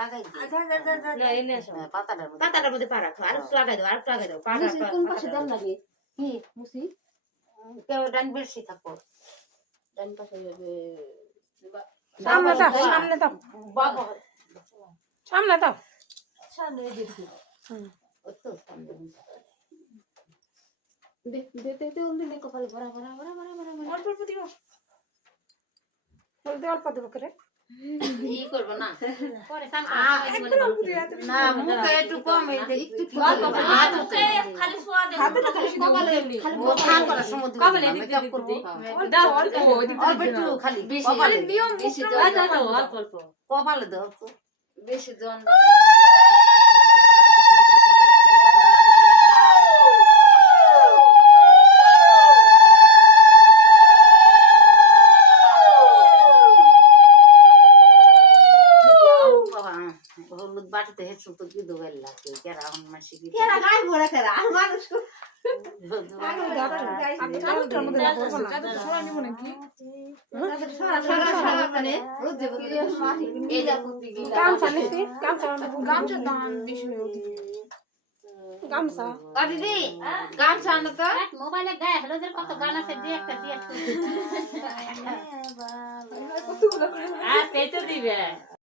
আগাই না এনে আসো পাতাটার মধ্যে পা রাখো আর একটু আগাই দাও আর একটু আগাই দাও পাটা কোন পাশে দেন লাগে কি মুসি কেউ ডান বেশি থাকো ডান পাশে সামনে দাও বাবা সামনে দাও সামনে দেখি ও তো সামনে দেখতে ওমনি নে কপালে ভরা ভরা ভরা ভরা ভরা অল্প অল্প দিও বলতে অল্প দেবো করে ই করব না পরে কাম একদম অল্প দিয়ে না মুখে একটু কম এই একটু খালি সোয়া দে হাতে খালি কপালে এমনি ও থাক করা সমুদ্র কপালে মেকআপ করব দাও অল্প ওদিকে অল্প একটু খালি কপালে নিয়ম বেশি দাও অল্প অল্প কপালে দাও তো বেশি জন হলুদ বাটিতে হেসু তো কি দোবেল লাগে কেরা এখন মাসি কি কেরা গায় ভরা কেরা আর মানুষ আলুটার মধ্যে করবো না এটা সরা নিব নাকি গামছা নিছি গামছা দাম বেশি গামছা দিদি গামছা আনো তো মোবাইলে গায়ে হলুদের কত গান আছে দিয়ে একটা দিয়ে কতগুলো আর পেতে দিবে